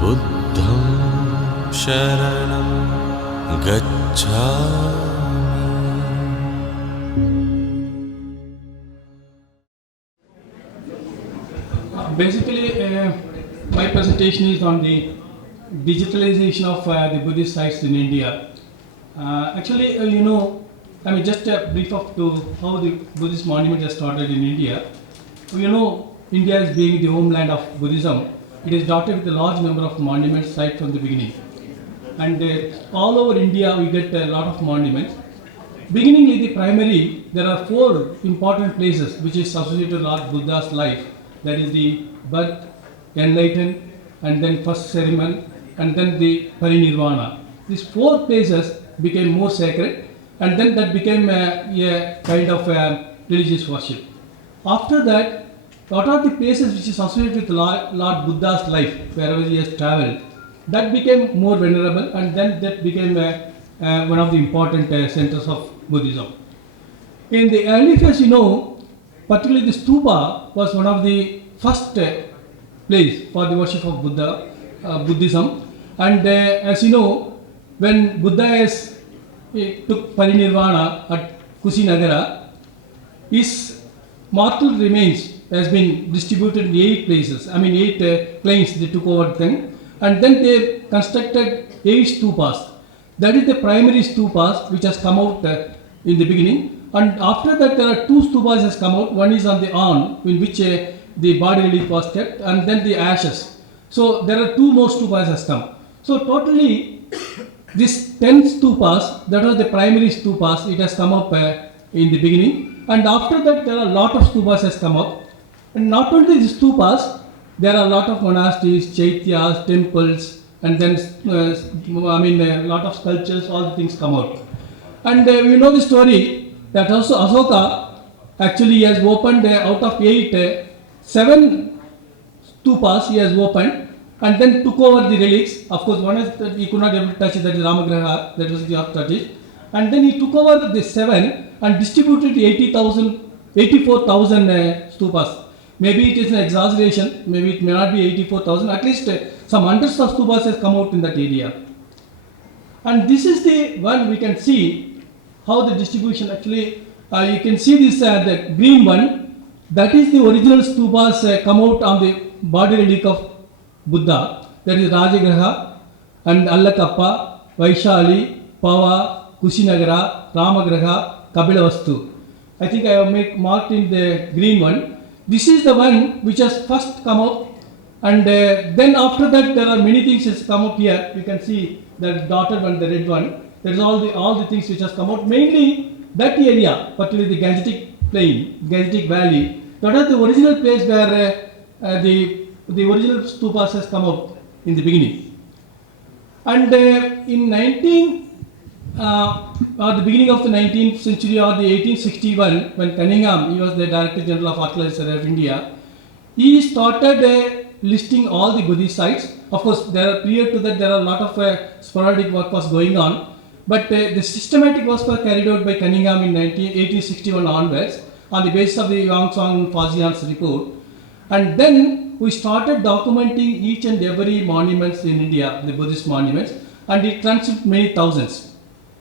Buddham Sharanam Gacchami. Basically, my presentation is on the digitalization of the Buddhist sites in India. Actually, I mean, just a brief of to how the Buddhist monument has started in India. India as being the homeland of Buddhism, it is dotted with a large number of monuments right from the beginning. And all over India, we get a lot of monuments. Beginning with the primary, there are 4 important places which is associated with Lord Buddha's life. That is the birth, enlightenment, and then first ceremony, and then the parinirvana. These 4 places became more sacred, and then that became a kind of religious worship. After that, what are the places which is associated with Lord Buddha's life, wherever he has travelled, that became more venerable, and then that became one of the important centers of Buddhism. In the early phase, particularly the stupa was one of the first place for the worship of Buddhism. And as you know, when Buddha took parinirvana at Kusinagara, his mortal remains has been distributed in 8 places. I mean 8 plains they took over thing, and then they constructed 8 stupas. That is the primary stupas which has come out in the beginning. And after that, there are 2 stupas has come out. One is on the urn, in which the body relief was kept, and then the ashes. So there are 2 more stupas has come. So totally, this 10 stupas, that was the primary stupas, it has come up in the beginning. And after that, there are a lot of stupas has come up. And not only the stupas, there are a lot of monasteries, chaityas, temples, and then a lot of sculptures, all the things come out. And we know the story that also Asoka actually has opened out of 8, 7 stupas he has opened, and then took over the relics. Of course, one is that he could not able to touch it, that is Ramagraha, that was the touch. And then he took over the 7 and distributed the 84,000 stupas. Maybe it is an exaggeration, maybe it may not be 84,000, at least some hundreds of stupas has come out in that area. And this is the one we can see how the distribution actually, you can see this, the green one, that is the original stupas come out on the body relic of Buddha. That is Rajagraha and Allakappa, Vaishali, Pava, Kusinagara, Ramagraha, Kapilavastu. I think I have marked in the green one. This is the one which has first come out, and then after that there are many things has come up here. You can see the dotted one, the red one. That is all the things which has come out. Mainly that area, particularly the Gangetic Plain, Gangetic Valley, that is the original place where the original stupas has come out in the beginning. And in the beginning of the 19th century or the 1861, when Cunningham, he was the Director General of Archaeological of India, he started listing all the Buddhist sites. Of course, prior to that, there are a lot of sporadic work was going on. But the systematic works were carried out by Cunningham in 1861 onwards on the basis of the Yang Song and Fazian's report. And then we started documenting each and every monuments in India, the Buddhist monuments, and it runs into many thousands.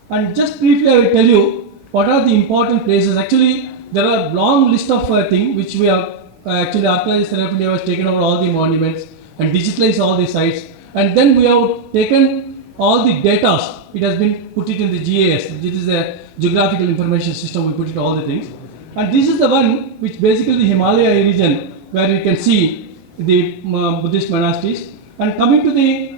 And just briefly I will tell you what are the important places. Actually, there are long list of things which we have, actually Archaeological of India has taken over all the monuments and digitalized all the sites. And then we have taken all the data. It has been put it in the GIS. This is a geographical information system. We put it all the things, and this is the one which basically the Himalaya region where you can see the Buddhist monasteries. And coming to the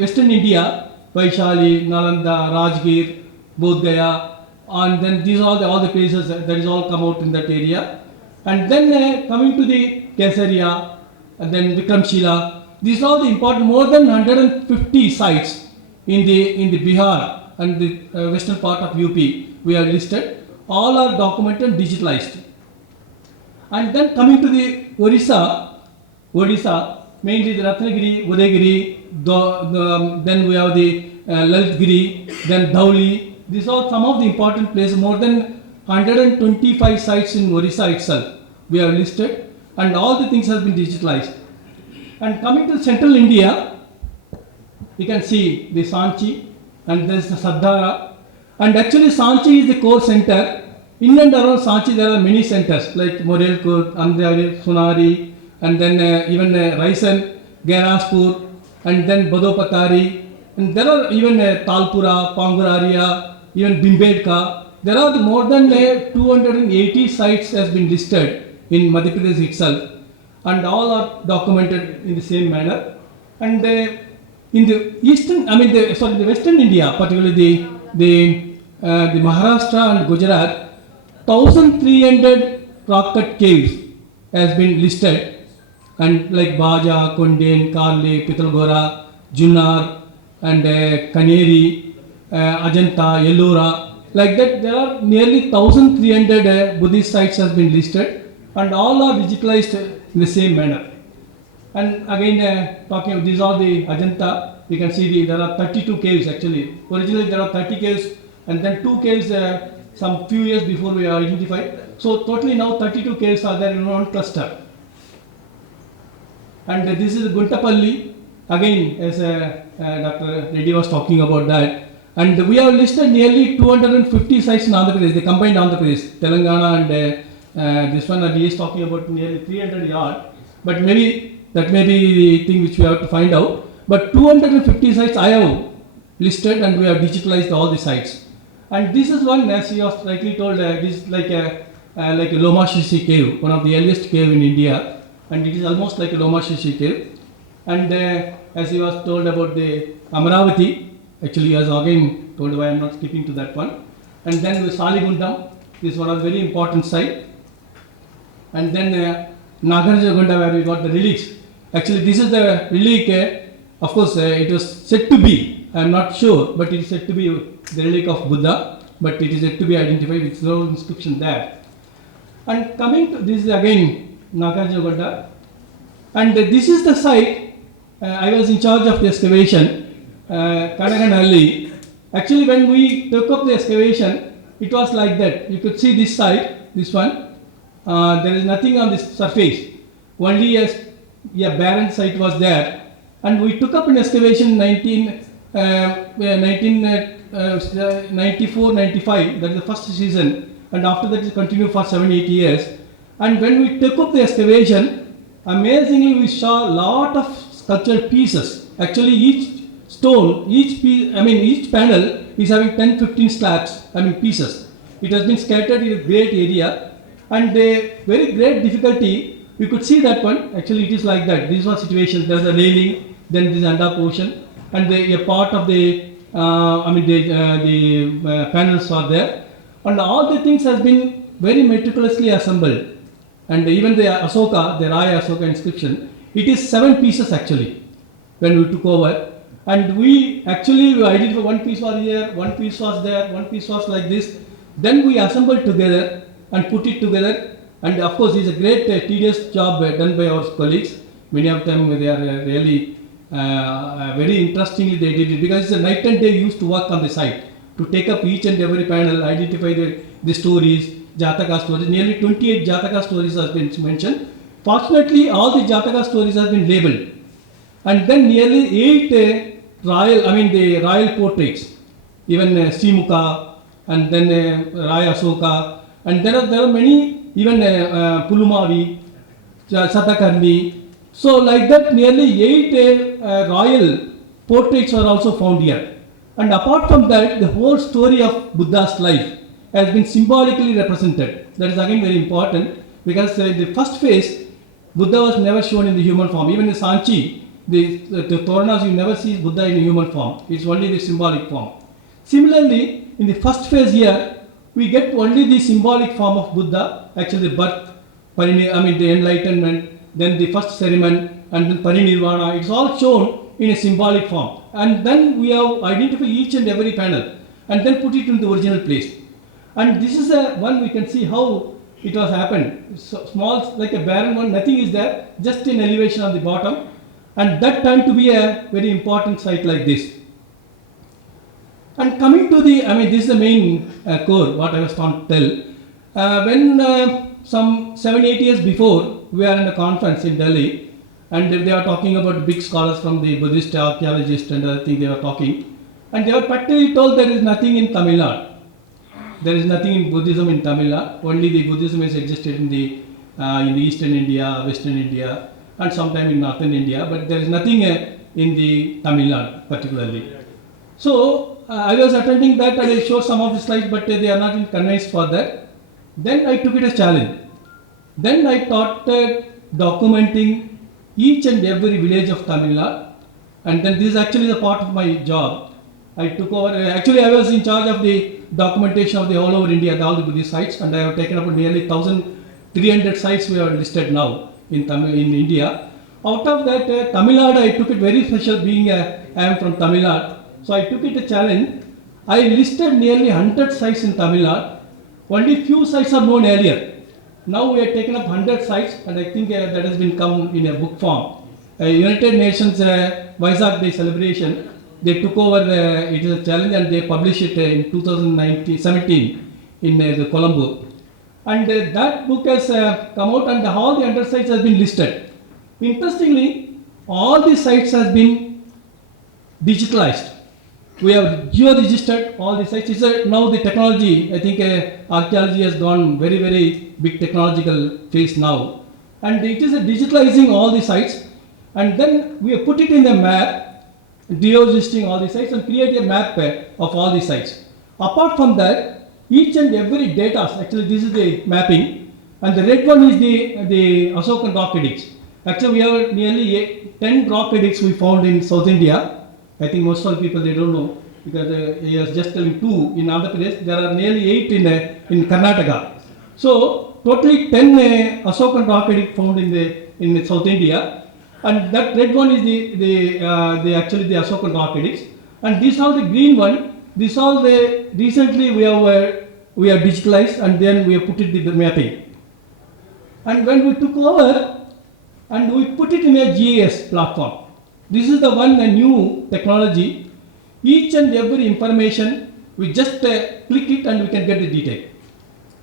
Western India, Vaishali, Nalanda, Rajgir, Bodh Gaya, and then these are all the places that is all come out in that area. And then coming to the Kesaria, and then Vikramshila. These are the important, more than 150 sites in the Bihar and the western part of UP we have listed. All are documented and digitalized. And then coming to the Odisha, mainly the Ratnagiri, Udayagiri, then we have the Lalitgiri, then Dhauli. These are some of the important places. More than 125 sites in Odisha itself we have listed, and all the things have been digitalized. And coming to central India, you can see the Sanchi and there is the Sadhara. And actually Sanchi is the core center. In and around Sanchi there are many centers like Morelkur, Andhari, Sunari, and then even Raisen, Geraspur, and then Badopatari. And there are even Talpura, Panguraria, even Bimbedka. There are more than 280 sites has been listed in Madhya Pradesh itself, and all are documented in the same manner. And in the eastern, the western India, particularly the Maharashtra and Gujarat, 1,300 rock cut caves has been listed, and like Baja, Konden, Karli, Pitalgora, Junnar, and Kaneri, Ajanta, Ellora. Like that, there are nearly 1,300 Buddhist sites has been listed, and all are digitalized in the same manner. And again, talking of these are the Ajanta, you can see there are 32 caves actually. Originally there are 30 caves, and then 2 caves some few years before we identified. So totally now 32 caves are there in one cluster. And this is Guntapalli, again as Dr.D was talking about that. And we have listed nearly 250 sites in Andhra Pradesh, the combined Andhra Pradesh, Telangana, and this one he is talking about nearly 300 yard. But maybe that may be the thing which we have to find out. But 250 sites I have listed, and we have digitalized all the sites. And this is one, as he was rightly told, this is like a Loma Shishi cave, one of the earliest cave in India, and it is almost like a Loma Shishi cave. And as he was told about the Amaravati, actually he was again told why I am not skipping to that one. And then with Saligundam, this is one of the very important site. And then Nagarjagunda, where we got the relics. Actually this is the relic, of course it was said to be, I am not sure, but it is said to be the relic of Buddha, but it is yet to be identified with no inscription there. And coming to this is again Nagarjagunda, and this is the site. I was in charge of the excavation, Kadaganhalli. Actually when we took up the excavation, it was like that. You could see this side, this one, there is nothing on this surface, only a barren site was there. And we took up an excavation 1994-95, that is the first season, and after that it continued for 7-8 years. And when we took up the excavation, amazingly we saw a lot of sculptured pieces. Actually each stone, each piece, each panel is having 10-15 slabs, pieces. It has been scattered in a great area, and very great difficulty. You could see that one. Actually it is like that. This was situation. There is a railing, then this under portion, and a part of the panels are there, and all the things has been very meticulously assembled. And even the Asoka, the Raya Asoka inscription, it is 7 pieces actually when we took over. And we actually identified one piece was here, one piece was there, one piece was like this. Then we assembled together and put it together. And of course, it's a great tedious job done by our colleagues. Many of them, they are really very interestingly they did it, because it's a night and day used to work on the site to take up each and every panel, identify the stories, Jataka stories. Nearly 28 Jataka stories has been mentioned. Fortunately, all the Jataka stories have been labeled. And then nearly 8 the royal portraits, even Simukha, and then Raya Asoka, and there are many, even Pulumavi, Satakarni. So like that, nearly 8 royal portraits are also found here. And apart from that, the whole story of Buddha's life has been symbolically represented. That is again very important, because the first phase, Buddha was never shown in the human form. Even the Sanchi, the Toranas, you never see Buddha in human form. It's only the symbolic form. Similarly, in the first phase here, we get only the symbolic form of Buddha, actually the birth, the enlightenment, then the first ceremony, and then parinirvana. It's all shown in a symbolic form. And then we have identified each and every panel and then put it in the original place. And this is one we can see how it was happened. So small, like a barren one, nothing is there, just an elevation on the bottom. And that turned to be a very important site like this. And coming to the, this is the main core, what I was trying to tell. When some 7-8 years before, we are in a conference in Delhi, and they are talking about big scholars from the Buddhist archaeologists and other things they were talking, and they were particularly told there is nothing in Tamil Nadu. There is nothing in Buddhism in Tamil Nadu. Only the Buddhism has existed in the Eastern India, Western India, and sometime in Northern India, but there is nothing in the Tamil Nadu particularly. So I was attending that and I showed some of the slides, but they are not convinced for that. Then I took it as a challenge. Then I started documenting each and every village of Tamil Nadu, and then this is actually the part of my job. I took over. Actually, I was in charge of the documentation of the all over India, all the Buddhist sites, and I have taken up nearly 1,300 sites we have listed now in India. Out of that, Tamil Nadu, I took it very special, being I am from Tamil Nadu. So I took it a challenge. I listed nearly 100 sites in Tamil Nadu. Only few sites are known earlier. Now we have taken up 100 sites, and I think that has been come in a book form. United Nations Vaisak Day celebration, they took over it is a challenge, and they published it in 2017 in the Colombo. And that book has come out, and all the 100 sites has been listed. Interestingly, all the sites has been digitalized. We have geo-registered all the sites. Now the technology, I think archaeology has gone very, very big technological phase now. And it is digitalizing all the sites. And then we have put it in a map, geo-registering all the sites and create a map of all the sites. Apart from that, each and every data, actually this is the mapping, and the red one is the Ashokan rock edicts. Actually we have nearly 10 rock edicts we found in South India. I think most of the people they don't know, because he was just telling 2 in Andhra Pradesh. There are nearly 8 in Karnataka. So totally 10 Ashokan rock edict found in South India, and that red one is actually the Ashokan rock edicts. And these are the green one. These are the recently we have digitalized, and then we have put it in the mapping. And when we took over, and we put it in a GIS platform. This is the one new technology. Each and every information, we just click it and we can get the detail.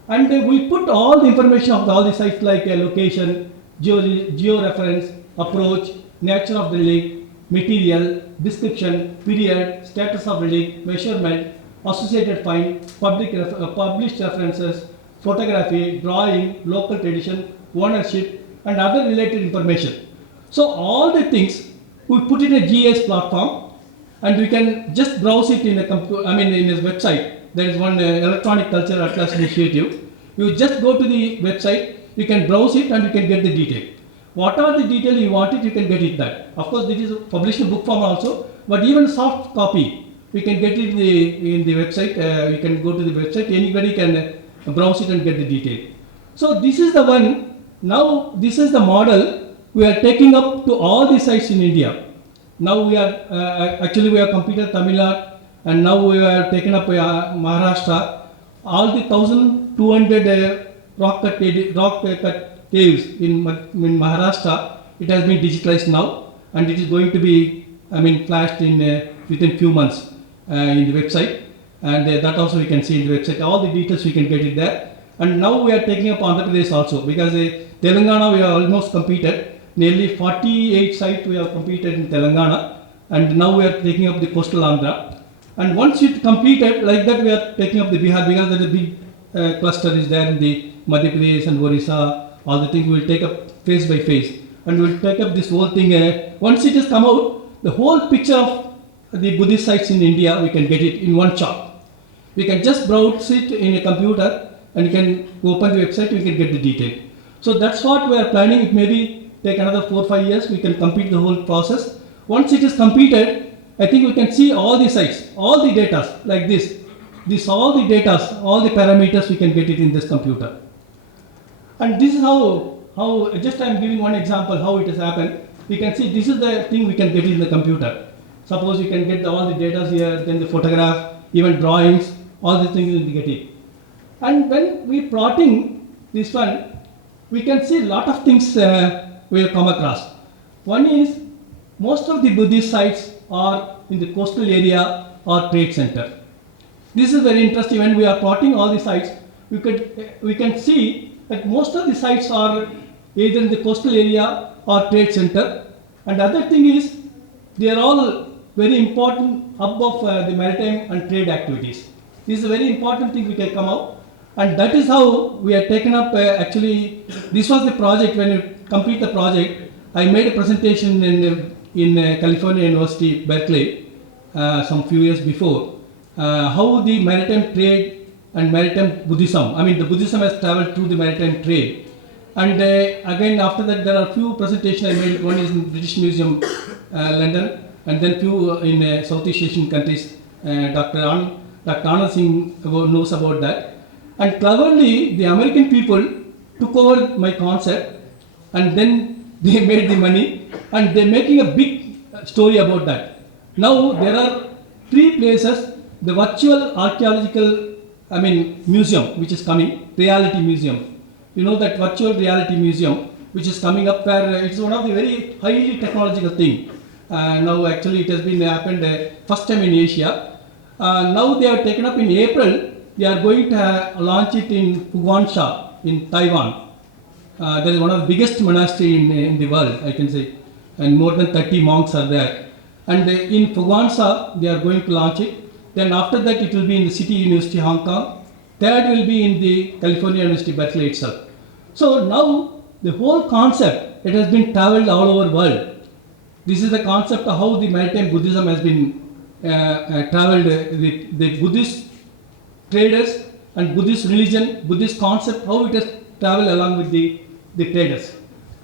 And we put all the information of all the sites like location, geo-reference, approach, nature of the relic, material, description, period, status of relic, measurement, associated find, published references, photography, drawing, local tradition, ownership, and other related information. So all the things we put in a GIS platform, and we can just browse it in in his website. There is one electronic culture atlas initiative. You just go to the website, you can browse it and you can get the detail. Whatever the detail you want it, you can get it that. Of course, this is published in book form also, but even soft copy, we can get it in the website. You can go to the website, anybody can browse it and get the detail. So this is the one. Now this is the model we are taking up to all the sites in India. Now we are actually we have completed Tamil Nadu, and now we are taken up Maharashtra. All the 1,200 rock cut caves in Maharashtra, it has been digitalized now, and it is going to be flashed in within few months in the website, and that also we can see in the website. All the details we can get it there. And now we are taking up Andhra Pradesh also, because Telangana we have almost completed. Nearly 48 sites we have completed in Telangana, and now we are taking up the coastal Andhra. And once it completed, like that we are taking up the Bihar, because there is a big cluster is there in the Madhya Pradesh and Orissa. All the things we will take up phase by phase, and we will take up this whole thing. Once it has come out, the whole picture of the Buddhist sites in India, we can get it in one shot. We can just browse it in a computer, and you can open the website, you can get the detail. So that's what we are planning. It maybe take another 4 or 5 years, we can complete the whole process. Once it is completed, I think we can see all the sites, all the data like this. All the data, all the parameters, we can get it in this computer. And this is how just I am giving one example how it has happened. We can see this is the thing we can get in the computer. Suppose you can get all the data here, then the photograph, even drawings, all the things you can get it. And when we plotting this one, we can see a lot of things we will come across. One is, most of the Buddhist sites are in the coastal area or trade center. This is very interesting. When we are plotting all the sites, we can see that most of the sites are either in the coastal area or trade center. And other thing is, they are all very important hub of the maritime and trade activities. This is a very important thing we can come out, and that is how we have taken up. Actually, this was the project. When you complete the project, I made a presentation in California University, Berkeley, some few years before. How the maritime trade and maritime Buddhism. I mean, the Buddhism has traveled through the maritime trade. And again, after that, there are few presentations I made. One is in British Museum, London, and then few in Southeast Asian countries. Dr. Anand Singh knows about that. And cleverly, the American people took over my concept, and then they made the money, and they're making a big story about that. Now there are 3 places: the virtual archaeological, museum, which is coming, reality museum. You know that virtual reality museum, which is coming up, where it's one of the very highly technological thing. Now actually it has been happened first time in Asia. Now they have taken up in April. They are going to launch it in Fuguansha in Taiwan. There is one of the biggest monastery in the world, I can say, and more than 30 monks are there. And in Fuguansha they are going to launch it. Then after that it will be in the City University, Hong Kong. Third will be in the California University, Berkeley itself. So now the whole concept, it has been traveled all over world. This is the concept of how the maritime Buddhism has been traveled with the Buddhist traders and Buddhist religion, Buddhist concept, how it has traveled along with the traders.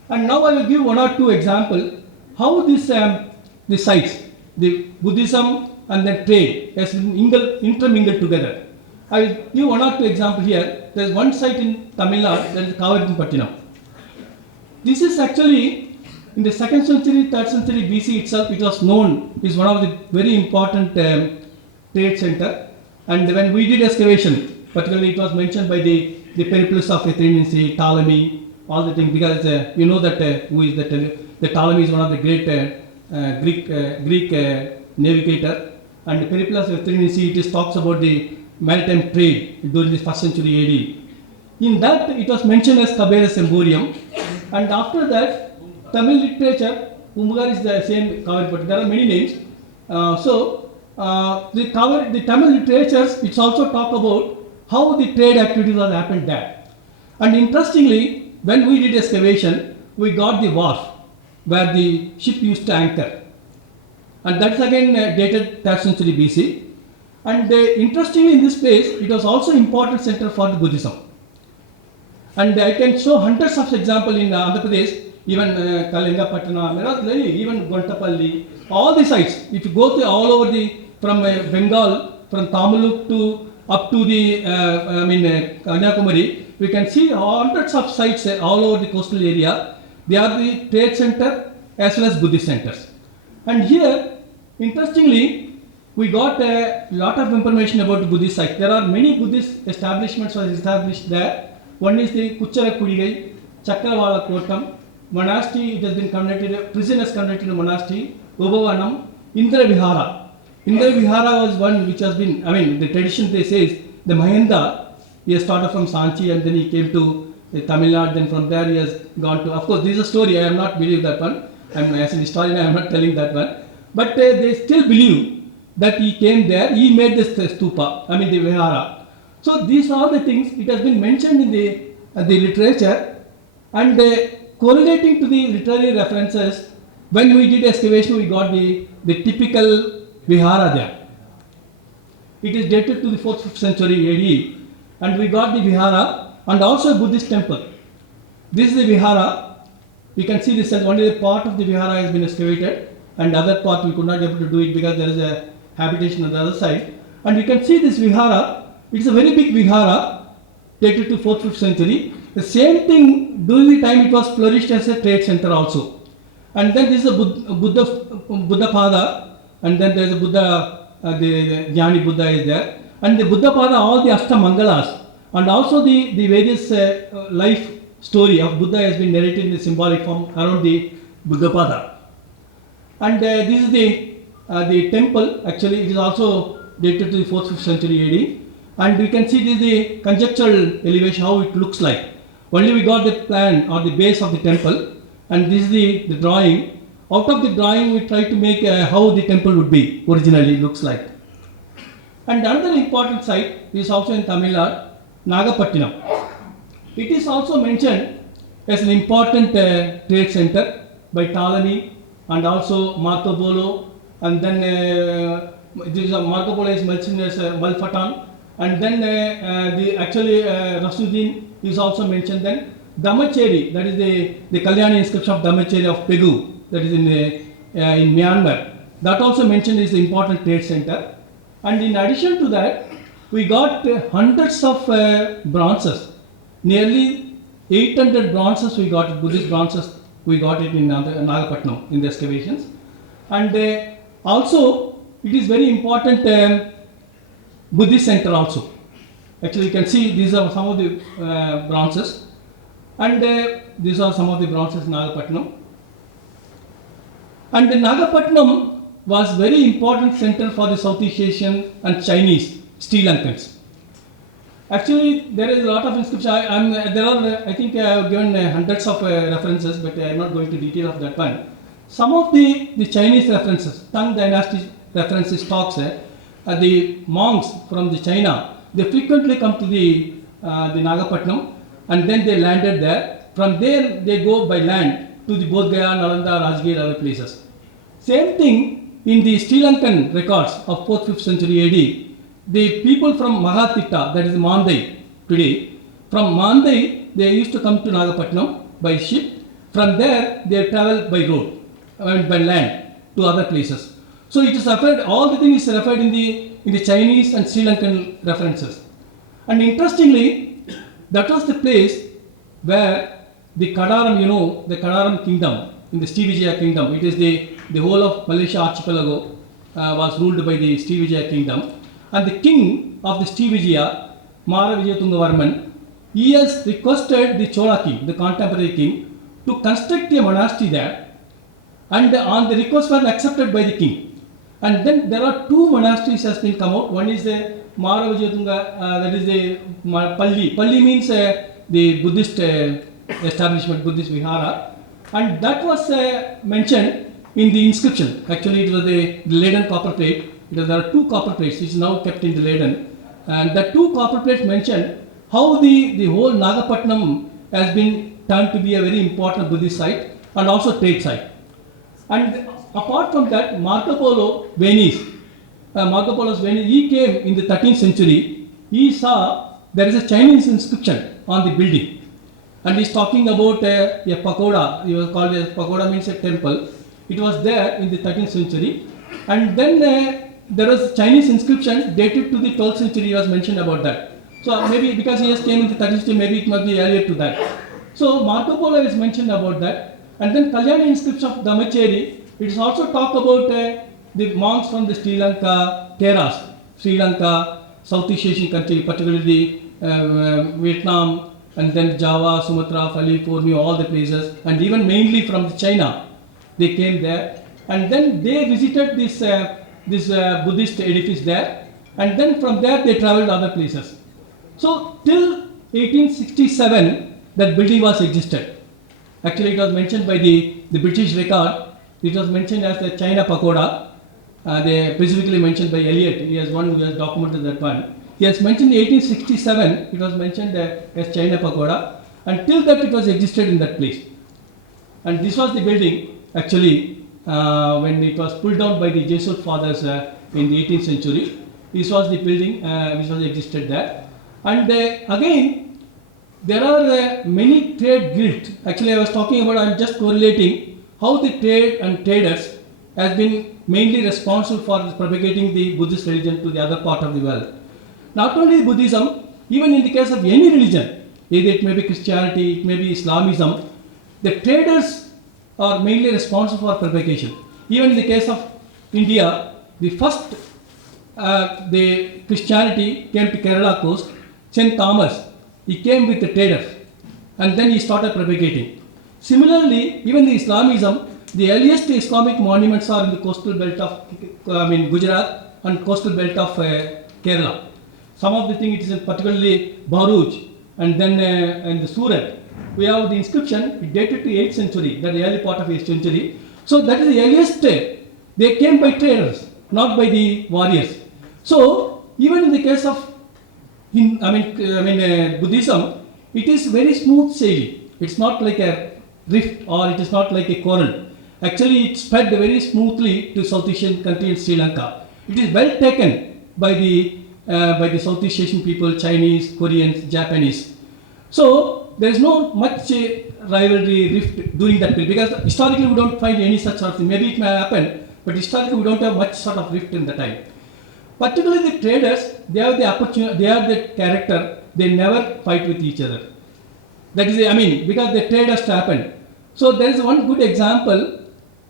And now I will give 1 or 2 examples how this the sites, the Buddhism and the trade has been intermingled together. I will give 1 or 2 examples here. There is one site in Tamil Nadu, that is Kavarimbattinam. This is actually in the 2nd century, 3rd century BC itself. It was known is one of the very important trade center. And when we did excavation, particularly it was mentioned by the Periplus of Athenian Sea, Ptolemy, all the things, because you know that who is that the Ptolemy is one of the great Greek navigator, and the Periplus of Athenian Sea, it talks about the maritime trade during the 1st century AD. In that it was mentioned as Kabera's Emporium, and after that Tamil literature, Umgar is the same Kaveri, there are many names. The Tamil literatures, it's also talk about how the trade activities have happened there. And interestingly, when we did excavation, we got the wharf where the ship used to anchor, and that's again dated 3rd century BC. And interestingly, in this place, it was also important center for the Buddhism. And I can show hundreds of examples in Andhra Pradesh, even Kalingapatna, even Gontapalli, all the sites. If you go to all over from Bengal, from Tamiluk to up to the Kanyakumari, we can see hundreds of sites all over the coastal area. They are the trade center as well as Buddhist centers. And here, interestingly, we got a lot of information about the Buddhist site. There are many Buddhist establishments established there. One is the Kuchara Kudigai, Chakravala Kotam, monastery, it has been converted, prison has converted to monastery, Ubhavanam, Indra Vihara. Indra Vihara was one which has been, the tradition they say the Mahinda, he has started from Sanchi and then he came to Tamil Nadu, then from there he has gone to, of course this is a story, I am not believe that one, as an historian I am not telling that one, but they still believe that he came there, he made this stupa, the vihara. So these are the things, it has been mentioned in the literature, and correlating to the literary references, when we did excavation we got the typical vihara there. It is dated to the 4th, 5th century AD, and we got the vihara and also a Buddhist temple. This is the vihara. We can see this as only the part of the vihara has been excavated, and other part we could not be able to do it because there is a habitation on the other side. And you can see this vihara, it's a very big vihara, dated to 4th, 5th century. The same thing, during the time it was flourished as a trade center also. And then this is a Buddha Pada, and then there is a Buddha, the Jnani Buddha is there. And the Buddha Pada, all the Ashtamangalas, and also the various life story of Buddha has been narrated in the symbolic form around the Buddha Pada. And this is the temple, actually it is also dated to the 4th, 5th century AD. And we can see this is the conjectural elevation, how it looks like. Only we got the plan or the base of the temple, and this is the drawing. Out of the drawing, we try to make how the temple would be originally looks like. And another important site is also in Tamil Nadu, Nagapattinam. It is also mentioned as an important trade center by Ptolemy and also Marco Polo, and then Marco Polo is mentioned as Malfatan, and then Rasuddin is also mentioned. Then Damacheri, that is the Kalyani inscription of Damacheri of Pegu, that is in Myanmar. That also mentioned is the important trade center. And in addition to that, we got hundreds of bronzes, nearly 800 bronzes we got, Buddhist bronzes, we got it in Nagapattinam in the excavations. And also, it is very important Buddhist center also. Actually, you can see these are some of the bronzes, and these are some of the bronzes in Nagapattinam. And Nagapattinam was very important center for the Southeast Asian and Chinese Sri Lankans. Actually, there is a lot of inscriptions. I think I have given hundreds of references, but I am not going to detail of that one. Some of the Chinese references, Tang Dynasty references talks, the monks from the China, they frequently come to the Nagapattinam, and then they landed there. From there, they go by land to the Bodh Gaya, Nalanda, Rajgir, other places. Same thing in the Sri Lankan records of 4th, 5th century AD. The people from Mahatitta, that is Mandai today, from Mandai they used to come to Nagapattinam by ship. From there they travel by road, by land to other places. So it is referred, all the things is referred in the Chinese and Sri Lankan references. And interestingly, that was the place where the Kadaram, the Kadaram kingdom, in the Srivijaya kingdom, it is the whole of Malaysia archipelago was ruled by the Srivijaya kingdom. And the king of the Srivijaya, Mara Vijayatungavarman, he has requested the Chola king, the contemporary king, to construct a monastery there, and on the request was accepted by the king. And then there are two monasteries has been come out. One is the Mara Vijayatunga, that is the Palli. Palli means the Buddhist establishment, Buddhist vihara, and that was mentioned in the inscription. Actually, it was the Leiden copper plate. There are two copper plates which is now kept in the Leiden, and the two copper plates mention how the whole Nagapattinam has been turned to be a very important Buddhist site and also trade site. And apart from that, Marco Polo's Venice, he came in the 13th century. He saw there is a Chinese inscription on the building, and he's talking about a pagoda. It was called a pagoda, means a temple. It was there in the 13th century, and then there was a Chinese inscription dated to the 12th century. Was mentioned about that. So maybe because he has came in the 13th century, maybe it must be earlier to that. So Marco Polo is mentioned about that, and then Kalyani inscription of Damacheri. It is also talk about the monks from the Sri Lanka, Teras, Sri Lanka, Southeast Asian country, particularly Vietnam, and then Java, Sumatra, Bali, Borneo, all the places, and even mainly from China, they came there, and then they visited this Buddhist edifice there, and then from there they travelled other places. So till 1867, that building was existed. Actually, it was mentioned by the British record. It was mentioned as the China Pagoda. They specifically mentioned by Eliot. He has one who has documented that one. He has mentioned in 1867, it was mentioned as China Pagoda. Until that, it was existed in that place. And this was the building, actually, when it was pulled down by the Jesuit fathers in the 18th century. This was the building which was existed there. And again, there are many trade guilds. Actually, I was talking about, I am just correlating how the trade and traders has been mainly responsible for propagating the Buddhist religion to the other part of the world. Not only Buddhism, even in the case of any religion, either it may be Christianity, it may be Islamism, the traders are mainly responsible for propagation. Even in the case of India, the first the Christianity came to Kerala coast. St. Thomas, he came with the traders, and then he started propagating. Similarly, even the Islamism, the earliest Islamic monuments are in the coastal belt of Gujarat and coastal belt of Kerala. Some of the things it is particularly Bharuch, and then in the Surat, we have the inscription, it dated to 8th century, the early part of 8th century. So that is the earliest, they came by traders, not by the warriors. So even in the case of Buddhism, it is very smooth sailing. It's not like a rift or it is not like a quarrel. Actually, it spread very smoothly to South Asian country in Sri Lanka. It is well taken by the Southeast Asian people, Chinese, Koreans, Japanese. So there is no much rivalry rift during that period, because historically we don't find any such sort of thing. Maybe it may happen, but historically we don't have much sort of rift in the time. Particularly the traders, they have the opportunity, they have the character, they never fight with each other. That is, because the trade has to happen. So there is one good example.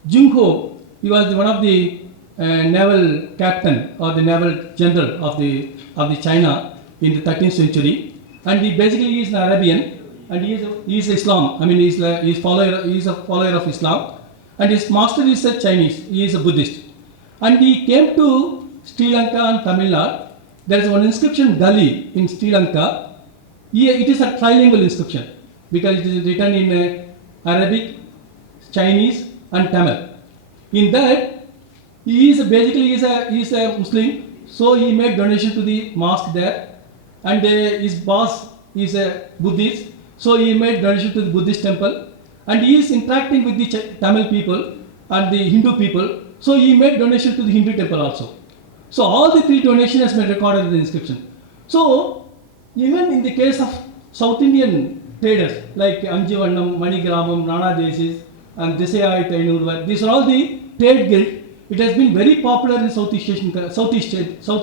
Jung Ho, he was one of the naval captain or the naval general of the China in the 13th century, and he basically is an Arabian, and he is Islam. He is a follower of Islam, and his master is a Chinese. He is a Buddhist, and he came to Sri Lanka and Tamil Nadu. There is one inscription Dali in Sri Lanka. It is a trilingual inscription because it is written in Arabic, Chinese, and Tamil. In that, he is a Muslim, so he made donation to the mosque there, and his boss is a Buddhist, so he made donation to the Buddhist temple, and he is interacting with the Tamil people and the Hindu people, so he made donation to the Hindu temple also. So all the three donations has been recorded in the inscription. So even in the case of South Indian traders like Anjivannam, Manigramam, Nana Desis, and Desai Tainurva, these are all the trade guild. It has been very popular in South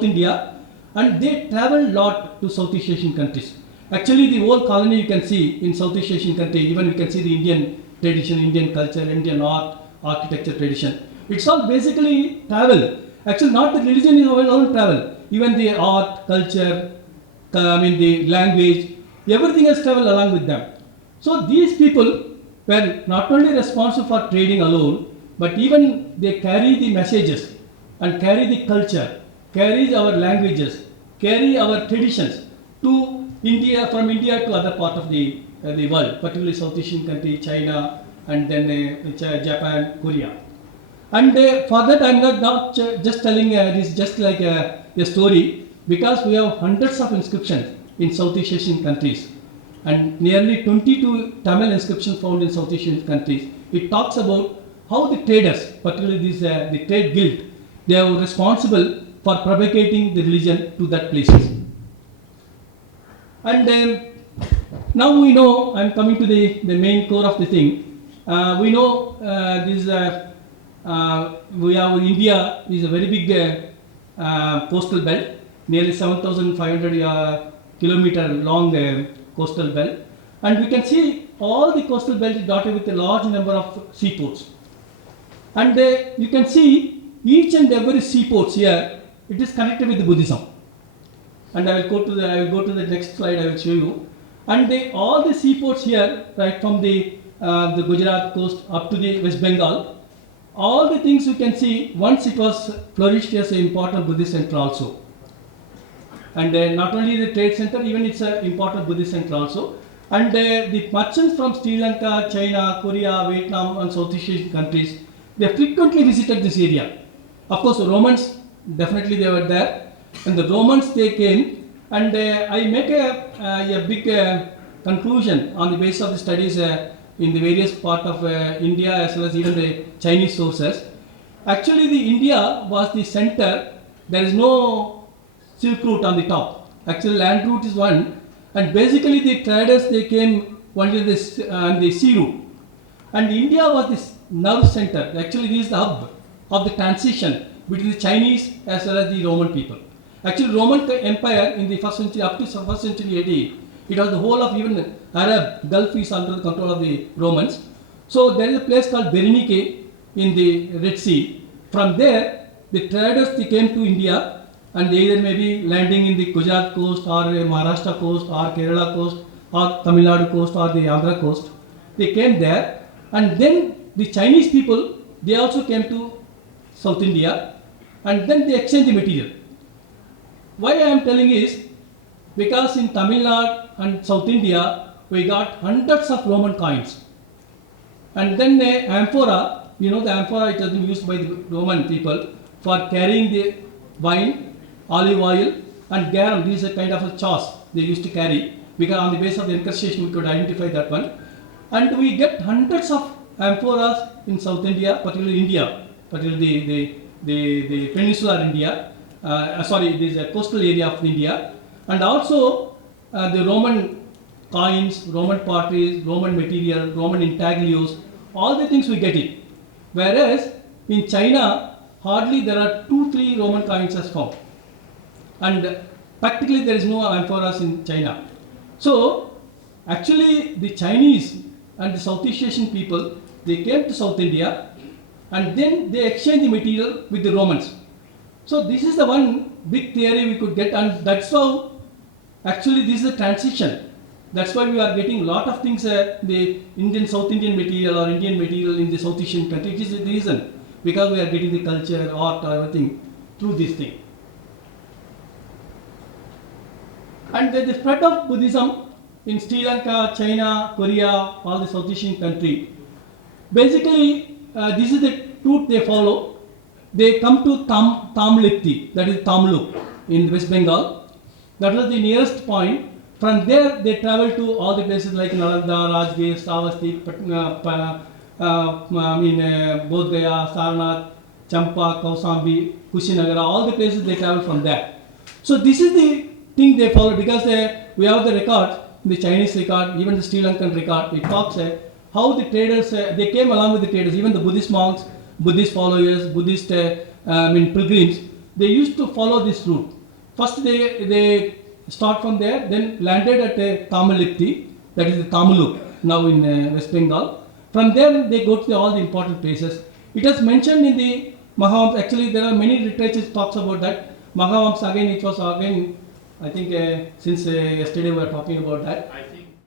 India, and they travel a lot to Southeast Asian countries. Actually, the whole colony you can see in Southeast Asian country, even you can see the Indian tradition, Indian culture, Indian art, architecture tradition. It's all basically travel. Actually, not the religion is all travel. Even the art, culture, the language, everything has traveled along with them. So these people were not only responsible for trading alone, but even they carry the messages and carry the culture, carry our languages, carry our traditions to India, from India to other part of the world, particularly South Asian country, China, and then Japan, Korea. And for that, I am not just telling this just like a story, because we have hundreds of inscriptions in Southeast Asian countries, and nearly 22 Tamil inscriptions found in South Asian countries. It talks about how the traders, particularly the trade guild, they are responsible for propagating the religion to that places. And now we know, I am coming to the main core of the thing. We know we have India is a very big coastal belt, nearly 7,500 kilometer long coastal belt, and we can see all the coastal belt is dotted with a large number of seaports. And you can see each and every seaports here, it is connected with Buddhism. And I will go to the next slide. I will show you. And all the seaports here, right from the Gujarat coast up to the West Bengal, all the things you can see. Once it was flourished as an important Buddhist center also. And not only the trade center, even it's an important Buddhist center also. And the merchants from Sri Lanka, China, Korea, Vietnam, and Southeast Asian countries, they frequently visited this area. Of course, Romans, definitely they were there. And the Romans, they came, and I make a big conclusion on the basis of the studies in the various parts of India as well as even the Chinese sources. Actually, the India was the center. There is no Silk Route on the top. Actually, land route is one, and basically the traders, they came only the sea route. And India was this nerve center. Actually, this is the hub of the transition between the Chinese as well as the Roman people. Actually, Roman Empire in the first century, up to first century AD, it was the whole of even Arab Gulf is under the control of the Romans. So there is a place called Berenike in the Red Sea. From there, the traders, they came to India, and they either maybe landing in the Gujarat coast or Maharashtra coast or Kerala coast or Tamil Nadu coast or the Andhra coast. They came there, and then the Chinese people, they also came to South India, and then they exchanged the material. Why I am telling is, because in Tamil Nadu and South India, we got hundreds of Roman coins. And then the amphora, the amphora, it has been used by the Roman people for carrying the wine, olive oil, and garum. These are kind of a chaos they used to carry, because on the basis of the incrustation we could identify that one. And we get hundreds of amphoras in South India, particularly the peninsular India, this coastal area of India, and also the Roman coins, Roman potteries, Roman material, Roman intaglios, all the things we get it. Whereas in China, hardly there are 2-3 Roman coins as found. And practically there is no amphoras in China. So actually the Chinese and the Southeast Asian people, they came to South India and then they exchanged the material with the Romans. So this is the one big theory we could get, and that's how actually this is a transition. That's why we are getting a lot of things, the Indian, South Indian material or Indian material in the South Asian country. It is the reason, because we are getting the culture, art, everything through this thing. And the spread of Buddhism in Sri Lanka, China, Korea, all the South Asian country. Basically, this is the route they follow. They come to Tamlipti, that is Tamluk in West Bengal. That was the nearest point. From there, they travel to all the places like Nalanda, Rajgir, Savasti, Bodh Gaya, Sarnath, Champa, Kausambi, Kushinagara, all the places they travel from there. So this is the thing they follow, because we have the record, the Chinese record, even the Sri Lankan record. It talks how the traders, they came along with the traders, even the Buddhist monks, Buddhist followers, Buddhist pilgrims, they used to follow this route. First they start from there, then landed at Tamlipti, that is the Tamluk, now in West Bengal. From there they go to all the important places. It is mentioned in the Mahavamsa. Actually there are many literatures talks about that. Mahavamsa again, it was again, I think since yesterday we are talking about that. I think